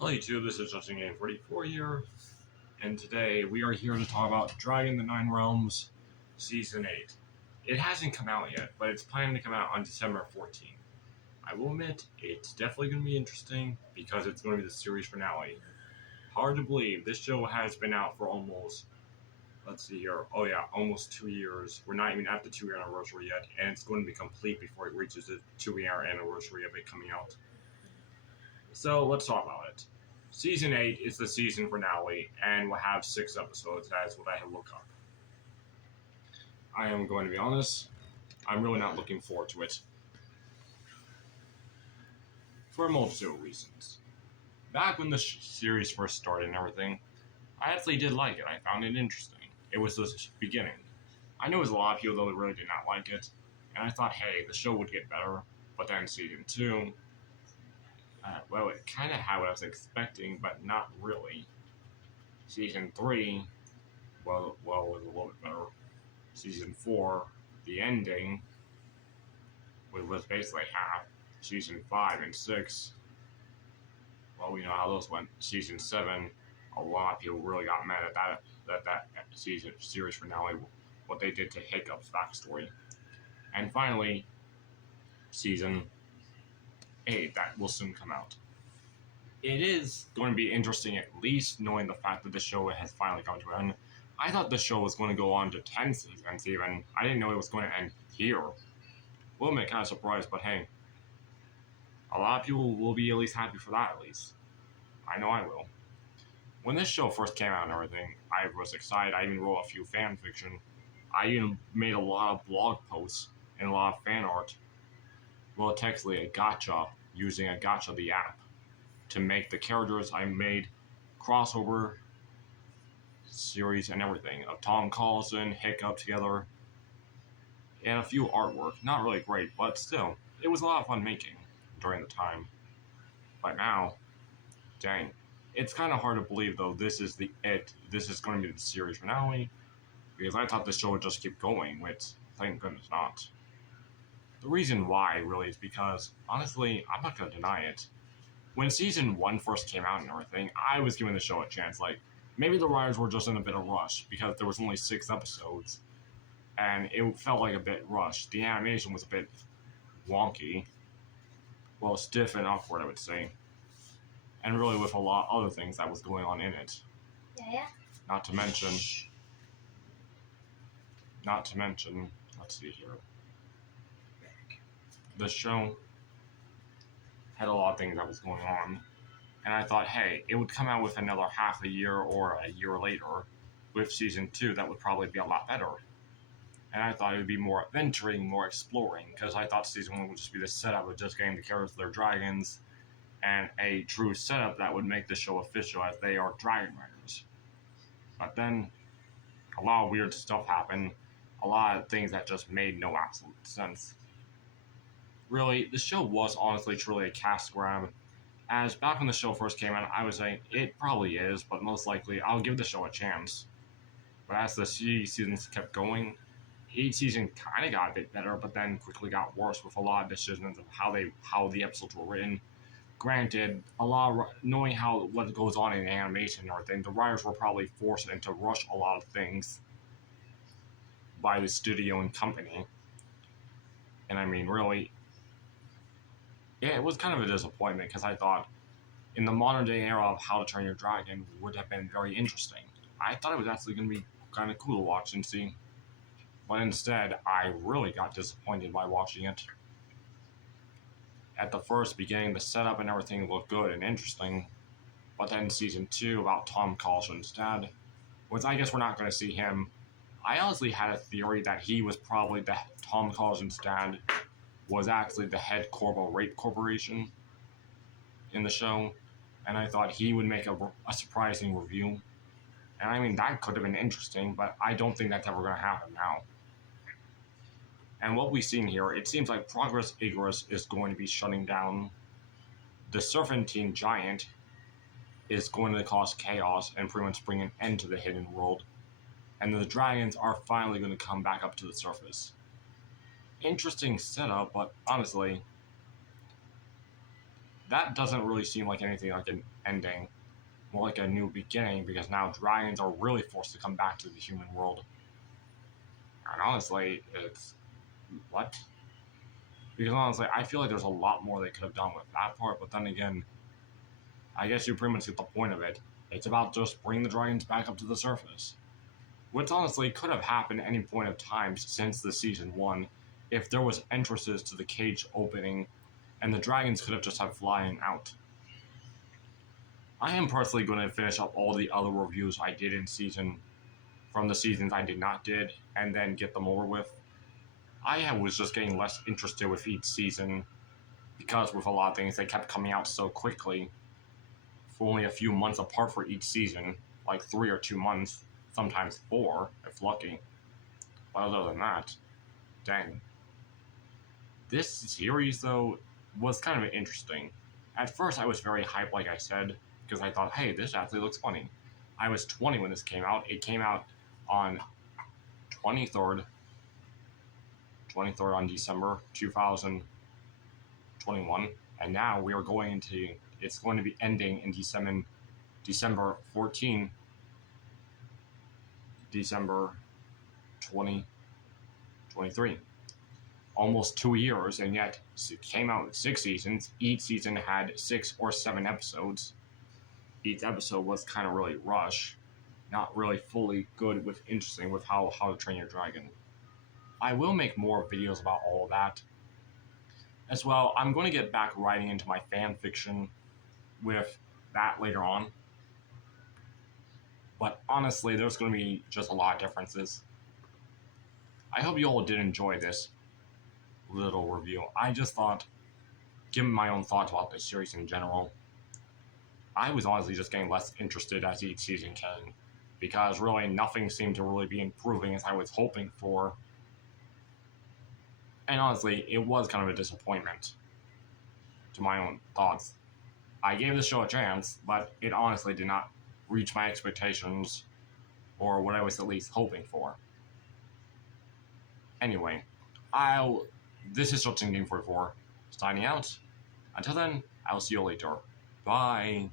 Hello YouTube, this is Justin Game 44 here, and today we are here to talk about Dragon the Nine Realms Season 8. It hasn't come out yet, but it's planned to come out on December 14th. I will admit, it's definitely going to be interesting because it's going to be the series finale. Hard to believe, this show has been out for almost, almost 2 years. We're not even at the 2-year anniversary yet, and it's going to be complete before it reaches the 2-year anniversary of it coming out. So let's talk about it. Season 8 is the season finale and will have 6 episodes. That is what I have looked up. I am going to be honest, I'm really not looking forward to it. For a multitude of reasons. Back when the series first started and everything, I actually did like it. I found it interesting. It was the beginning. I know there's a lot of people that really did not like it, and I thought, hey, the show would get better, but then Season 2... it kind of had what I was expecting, but not really. Season 3, was a little bit better. Season 4, the ending, was basically half. Season 5 and 6, well, we know how those went. Season 7, a lot of people really got mad at that series finale, what they did to Hiccup's backstory. And finally, Season 8, that will soon come out. It is going to be interesting, at least knowing the fact that the show has finally come to an end. I thought the show was going to go on to 10 seasons even. I didn't know it was going to end here. Well, I'm kind of surprised, but hey, a lot of people will be at least happy for that, at least. I know I will. When this show first came out and everything, I was excited. I even wrote a few fan fiction. I even made a lot of blog posts and a lot of fan art. Well, technically a gacha, using a gacha the app, to make the characters I made crossover series and everything of Tom Collison, Hiccup together, and a few artwork. Not really great, but still, it was a lot of fun making during the time. But now, dang, it's kind of hard to believe though this is this is going to be the series finale, because I thought the show would just keep going, which thank goodness not. The reason why really is because, honestly, I'm not going to deny it. When Season 1 first came out and everything, I was giving the show a chance. Like, maybe the writers were just in a bit of rush because there was only 6 episodes, and it felt like a bit rushed. The animation was a bit wonky. Well, stiff and awkward, I would say. And really with a lot of other things that was going on in it. Yeah. Not to mention, let's see here. The show had a lot of things that was going on, and I thought, hey, it would come out with another half a year or a year later with Season 2 that would probably be a lot better. And I thought it would be more adventuring, more exploring, because I thought Season 1 would just be the setup of just getting the characters their dragons, and a true setup that would make the show official as they are dragon riders. But then, a lot of weird stuff happened, a lot of things that just made no absolute sense. Really, the show was honestly truly a cast grab. As back when the show first came out, I was saying it probably is, but most likely I'll give the show a chance. But as the seasons kept going, each season kind of got a bit better, but then quickly got worse with a lot of decisions of how the episodes were written. Granted, knowing what goes on in animation and everything, the writers were probably forced into rush a lot of things by the studio and company. And I mean, really, yeah, it was kind of a disappointment because I thought in the modern day era of How to Train Your Dragon would have been very interesting. I thought it was actually going to be kind of cool to watch and see. But instead, I really got disappointed by watching it. At the first beginning, the setup and everything looked good and interesting. But then Season 2 about Tom Collison's dad, which I guess we're not going to see him. I honestly had a theory that he was probably Tom Collison's dad was actually the head Corvo Rape Corporation in the show, and I thought he would make a surprising reveal. And I mean, that could have been interesting, but I don't think that's ever going to happen now. And what we've seen here, it seems like Progress Icarus is going to be shutting down. The Serpentine Giant is going to cause chaos and pretty much bring an end to the hidden world. And the dragons are finally going to come back up to the surface. Interesting setup, but honestly, that doesn't really seem like anything like an ending, more like a new beginning, because now dragons are really forced to come back to the human world. And honestly, it's what? Because honestly, I feel like there's a lot more they could have done with that part, but then again, I guess you pretty much get the point of it. It's about just bringing the dragons back up to the surface. Which honestly could have happened at any point of time since the season 1, if there was entrances to the cage opening, and the dragons could have just had flying out. I am personally going to finish up all the other reviews I did from the seasons I did not did, and then get them over with. I was just getting less interested with each season, because with a lot of things, they kept coming out so quickly, for only a few months apart for each season, like 3 or 2 months, sometimes 4, if lucky. But other than that, dang. This series, though, was kind of interesting. At first, I was very hyped, like I said, because I thought, hey, this actually looks funny. I was 20 when this came out. It came out on 23rd on December 2021, and now it's going to be ending in December 14, December 2023. Almost 2 years, and yet it came out with 6 seasons. Each season had 6 or 7 episodes. Each episode was kind of really rushed, not really fully good with interesting with how to Train Your Dragon. I will make more videos about all of that. As well, I'm going to get back writing into my fan fiction with that later on. But honestly, there's going to be just a lot of differences. I hope you all did enjoy this little review. I just thought, given my own thoughts about this series in general, I was honestly just getting less interested as each season came, because really nothing seemed to really be improving as I was hoping for. And honestly, it was kind of a disappointment to my own thoughts. I gave the show a chance, but it honestly did not reach my expectations or what I was at least hoping for. Anyway, this is Justin Game 44 signing out. Until then, I'll see you later. Bye.